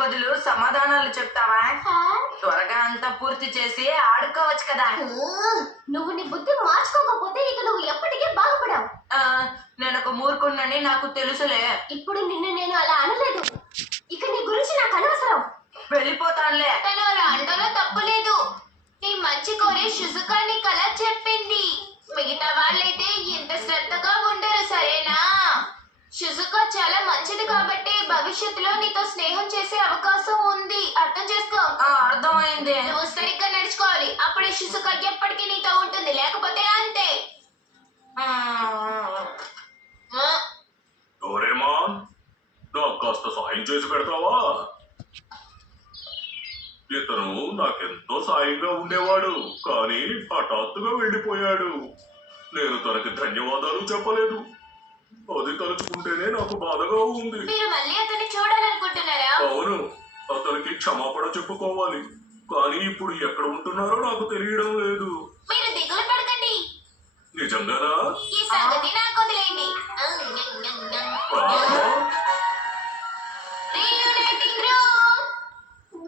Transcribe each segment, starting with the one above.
బదులు సమాధానాలు చెప్తావా? త్వరగా అంతా పూర్తి చేసి ఆడుకోవచ్చు కదా. నువ్వు నీ బుద్ధి మార్చుకోకపోతే ఇక నువ్వు ఎప్పటికీ బాగుపడవు. నేను ఒక మూర్ఖుణ్ణని నాకు తెలుసులే. ఇప్పుడు నిన్ను నేను అలా అనలేదు. ఇక నీ గురించి నాకు అనవసరం. వెళ్ళిపోతానులే. తను అలా అంటలో తప్పులేదు. నీ మంచి కోరే షిజుకా నీకు అలా చెప్పింది. మిగతా వాళ్ళైతే ఇంత శ్రద్ధగా ఉండరు, సరేనా? షిజుకా చాలా మంచిది కాబట్టి భవిష్యత్తులో నీతో స్నేహం చేసే అవకాశం ఉంది. అర్థం చేసుకో. అర్థమైంది. నువ్వు సరిగ్గా నడుచుకోవాలి. అప్పుడే షిజుకా ఎప్పటికీ నీతో ఉంటుంది, లేకపోతే అంతే. డోరేమాన్, నాకు కాస్త సాయం చేసి పెడతావా? ఇతను నాకెంతో సాయంగా ఉండేవాడు, కానీ హఠాత్తుగా వెళ్ళిపోయాడు. నేను తనకి ధన్యవాదాలు చెప్పలేదు. అది తలుచుకుంటేనే నాకు బాధగా ఉంది. మీరు మళ్ళీ అతన్ని చూడాలనుకుంటున్నారా? అవును, అతనికి క్షమాపణ చెప్పుకోవాలి, కానీ ఇప్పుడు ఎక్కడ ఉంటున్నారో నాకు తెలియడం లేదు. మీరు దిగులు పడకండి. నిజంగానా? ఈ సంగతి నాకు వదిలేయండి. రీయూనైటింగ్ రూమ్.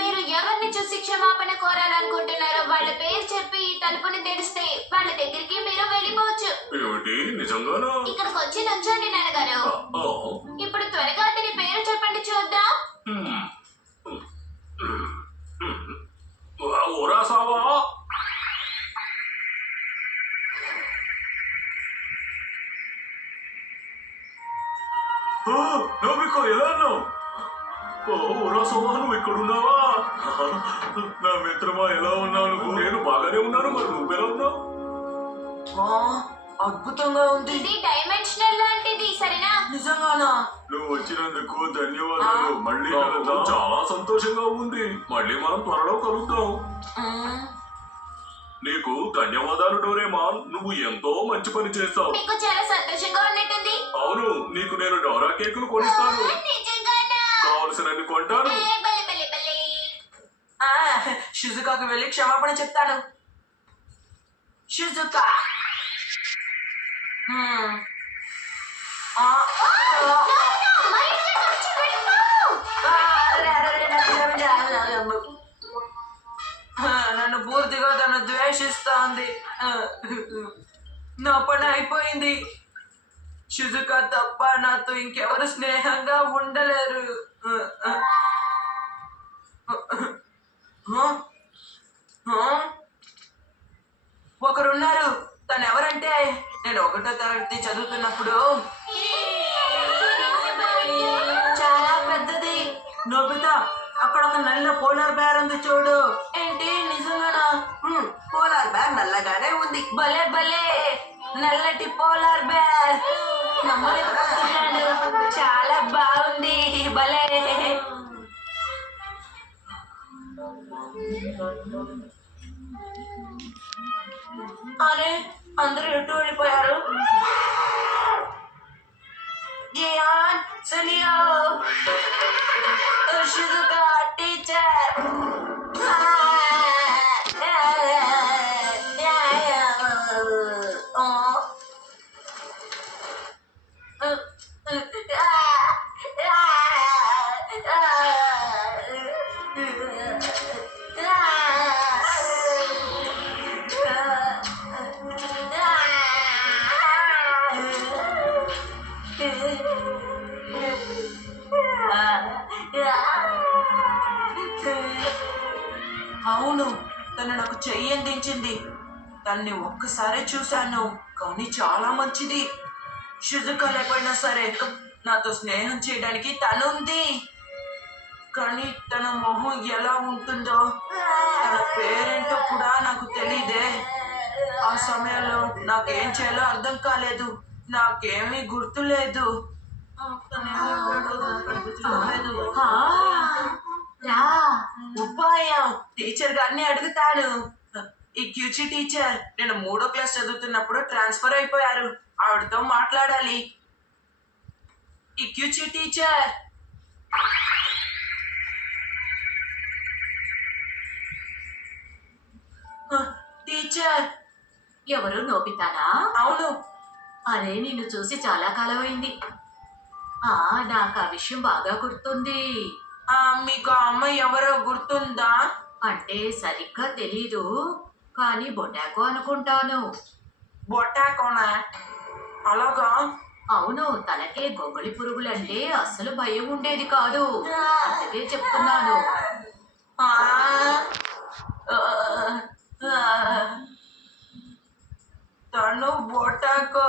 మీరు ఎవరిని చూసి క్షమాపణ కోరాలనుకుంటున్నారో వాళ్ళ పేరు చెప్పి తలుపుని తెరిస్తే వాళ్ళ దగ్గరికి మీరు వెళ్ళిపోవచ్చు. ఏమిటి, నిజంగానా? ఇక్కడికి వచ్చి నుంచోండి నాన్నగారు. ఇప్పుడు త్వరగా అతని పేరు చెప్పండి చూద్దాం. ఓరాసావా? నోబికో, ఎలా ఉన్నావు? ఓరాసావా, నువ్వు ఇక్కడున్నావా? నా మిత్రమా, ఎలా ఉన్నావు నువ్వు? నేను బాగానే ఉన్నాను, మరి నువ్వెలా ఉన్నావు? అద్భుతంగా ఉంది. ఇది డైమెన్షనల్ లాంటిది, సరేనా? నిజంగానా? నువ్వు వచ్చినందుకు ధన్యవాదాలు. మళ్ళీ కలుద్దాం. చాలా సంతోషంగా ఉంది. మళ్ళీ మనం త్వరలో కలుద్దాం. నీకు ధన్యవాదాలు డోరేమాన్, నువ్వు ఎంతో మంచి పని చేస్తావు. మీకు చాలా సంతోషంగా ఉన్నట్టుంది. అవును, నీకు నేను డోరా కేకులు కొనిస్తాను. నిజంగానా? కావలసినన్ని కొంటాను. బలే బలే బలే. షిజుకాకు వెళ్ళి క్షమాపణ చెప్తాను. షిజుకా, నన్ను పూర్తిగా తను ద్వేషిస్తోంది. నా పని అయిపోయింది. షిజుకా తప్ప నాతో ఇంకెవరు స్నేహంగా ఉండలేరు. ఒకరున్నారు. తను ఎవరంటే, నేను 1వ తరగతి చదువుతున్నప్పుడు చాలా పెద్దది. నోబితా, అక్కడ ఒక నల్ల పోలార్ బేర్ ఉంది చూడు. ఏంటి, నిజంగానా? పోలార్ బేర్ నల్లగానే ఉంది. భలే భలే, నల్లటి పోలార్ బేర్. నమ్మలేకపోతున్నాను, చాలా బాగుంది. భలే. అరే, అందరూ ఎటు వెళ్ళిపోయారు? Gian, Suneo, Shizuka, teacher. అవును, తను నాకు చెయ్యి అందించింది. తన్ని ఒక్కసారే చూశాను, కానీ చాలా మంచిది. షిజుకా లేకపోయినా సరే నాతో స్నేహం చేయడానికి తనుంది. కానీ తన మొహం ఎలా ఉంటుందో, తన పేరేంటో కూడా నాకు తెలీదే. ఆ సమయంలో నాకేం చేయాలో అర్థం కాలేదు. నాకేమీ గుర్తులేదు. ఉపాయం, టీచర్ గారిని అడుగుతాను. ఈ క్యూచి టీచర్, నేను 3వ క్లాస్ చదువుతున్నప్పుడు ట్రాన్స్ఫర్ అయిపోయారు. ఆవిడతో మాట్లాడాలి. ఈ క్యూచి టీచర్. టీచర్. ఎవరు, నోబితానా? అవును. అరే, నిన్ను చూసి చాలా కాలమైంది. నాకు ఆ విషయం బాగా గుర్తుంది. మీకు ఆ అమ్మాయి ఎవరో గుర్తుందా? అంటే సరిగ్గా తెలీదు, కానీ బొటాకో అనుకుంటాను. బొటాకోనా? అలాగా? అవును, తనకే గొంగళి పురుగులంటే అస్సలు భయం ఉండేది కాదు. అందుకే చెప్తున్నాను. ఆ, ఆ, ఆ, తను బొటాకో.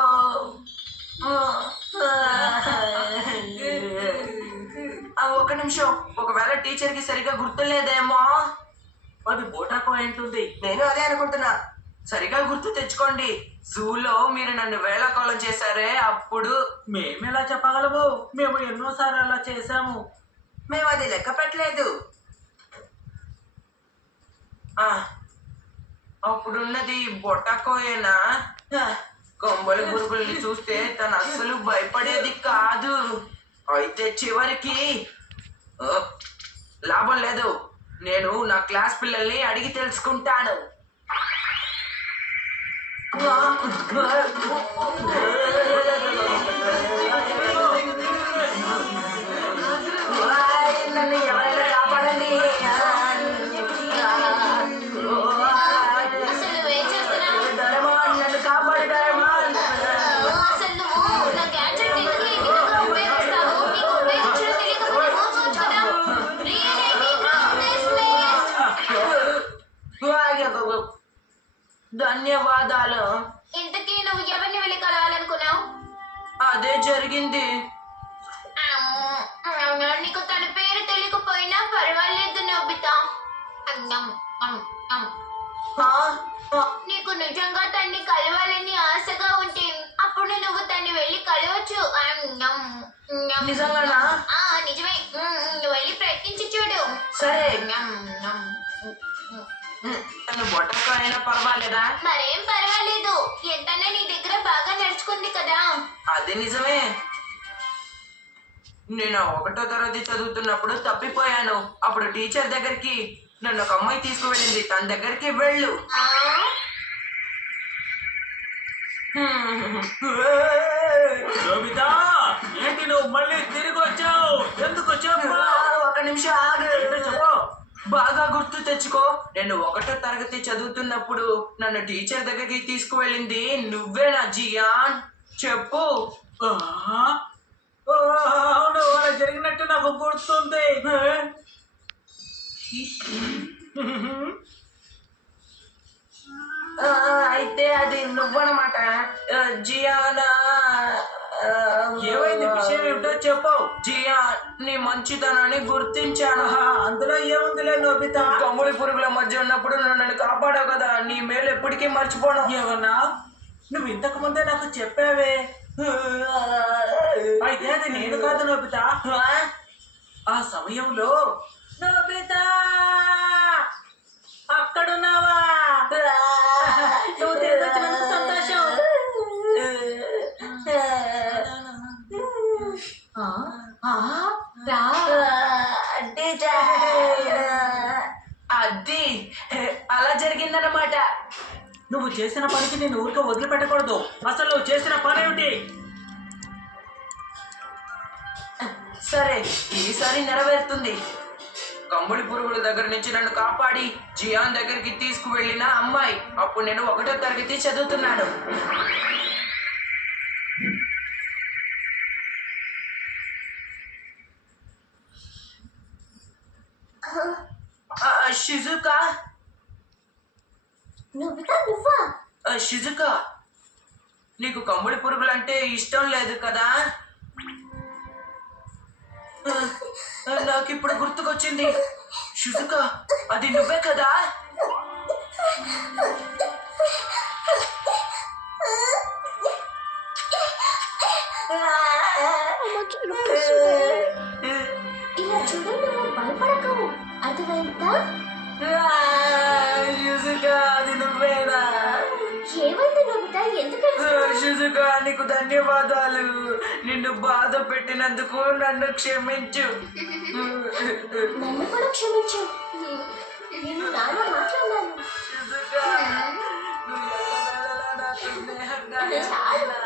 ఒక నిమిషం, ఒకవేళ టీచర్ కి సరిగా గుర్తులేదేమో. అది బోటాకో ఏంటుంది? నేను అదే అనుకుంటున్నా. సరిగా గుర్తు తెచ్చుకోండి. జూలో మీరు నన్ను వేళాకోళం చేశారే అప్పుడు. మేమెలా చెప్పగలము? మేము ఎన్నోసార్లు అలా చేశాము. మేము అది లెక్క పెట్టలేదు. ఆ, అప్పుడున్నది బొటాకోయేనా? కొంబలి పురుగుల్ని చూస్తే తను అస్సలు భయపడేది కాదు. అయితే చివరికి లాభం లేదు, నేను నా క్లాస్ పిల్లల్ని అడిగి తెలుసుకుంటాను. నన్ను ఎవరైనా కాపాడండి. అసలు నువ్వేం చేస్తున్నావు? డోరేమాన్, నన్ను కాపాడు డోరేమాన్. అసలు నువ్వు నా గ్యాడ్జెట్ ఎందుకు ఈ విధంగా ఉపయోగిస్తావు? నీకు ఉపయోగించడం తెలియకపోతే మూసుకోవచ్చు కదా. Reuniting from this place. ధన్యవాదాలు. ఇంతకీ నువ్వు ఎవరిని వెళ్ళి కలవాలనుకున్నావు? అదే జరిగింది. నీకు తన పేరు తెలియకపోయినా పర్వాలేదు నోబితా. ఆ, ఆ, నీకు నిజంగా తన్ని కలవాలని ఆశగా ఉంటే అప్పుడు నువ్వు తన్ని వెళ్ళి కలవచ్చు. నిజంగానా? నిజమే. నువ్వు వెళ్ళి ప్రయత్నించి చూడు. సరే. తను బొట్టకు అయినా పర్వాలేదా? మరేం పర్వాలేదు, ఎంతన్నా నీ దగ్గర బాగా నడుచుకుంది కదా. అది నిజమే. నేను 1వ తరగతి చదువుతున్నప్పుడు తప్పిపోయాను. అప్పుడు టీచర్ దగ్గరికి నన్ను ఒక అమ్మాయి తీసుకువెళ్ళింది. తన దగ్గరికి వెళ్ళు. ఆ, నోబితా, ఏంటి నువ్వు మళ్ళీ తిరిగి వచ్చావు? ఎందుకు వచ్చావు? ఒక నిమిషం ఆగు. చెప్పు. బాగా గుర్తు తెచ్చుకో. నేను 1వ తరగతి చదువుతున్నప్పుడు నన్ను టీచర్ దగ్గరికి తీసుకువెళ్ళింది నువ్వేనా జియాన్? చెప్పు. అవును, అలా జరిగినట్టు నాకు గుర్తుంది. అయితే అది నువ్వనమాట. జియానా. ఏమైంది? విషయం ఏమిటో చెప్పు. జియాన్, నీ మంచితనాన్ని గుర్తించాను. అందులో ఏముందిలే నోబితా. కమ్ముడి పురుగుల మధ్య ఉన్నప్పుడు నన్ను కాపాడావు కదా, నీ మేలు ఎప్పటికీ మర్చిపోను. ఏమన్నా? నువ్వు ఇంతకు ముందే నాకు చెప్పావే. అయితే అది నేను కాదు నోబితా. ఆ సమయంలో నోబితా అక్కడున్నావా? నువ్వు తిరిగి వచ్చినందుకు సంతోషం. ఆ, ఆ, రా. అది అలా జరిగిందన్నమాట. నువ్వు చేసిన పనికి నేను ఊరికే వదిలిపెట్టకూడదు. అసలు నువ్వు చేసిన పని ఏమిటి? సరే, ఈసారి నెరవేరుతుంది. కమ్ముడి పురుగుల దగ్గర నుంచి నన్ను కాపాడి జియాన్ దగ్గరికి తీసుకువెళ్ళిన అమ్మాయి. అప్పుడు నేను 1వ తరగతి చదువుతున్నాను. షిజుకా. షిజుకా, నీకు కమ్ముడి పురుగులంటే ఇష్టం లేదు కదా? నాకు ఇప్పుడు గుర్తుకొచ్చింది. షిజుకా, అది నువ్వే కదా? ఇలా చూడు, నువ్వు భయపడకు, అర్థమైందా? షిజుకా, అది నువ్వేనా? ఏమైంది నోబితా? ఎందుకు షిజుకా, నీకు ధన్యవాదాలు. నిన్ను బాధ పెట్టినందుకు నన్ను క్షమించు. నన్ను కూడా క్షమించు. నేను నాన్న మాట్లాడినాను. షిజుకా, నువ్వు ఎల్లవేళలా నాకు స్నేహంగా చాలు.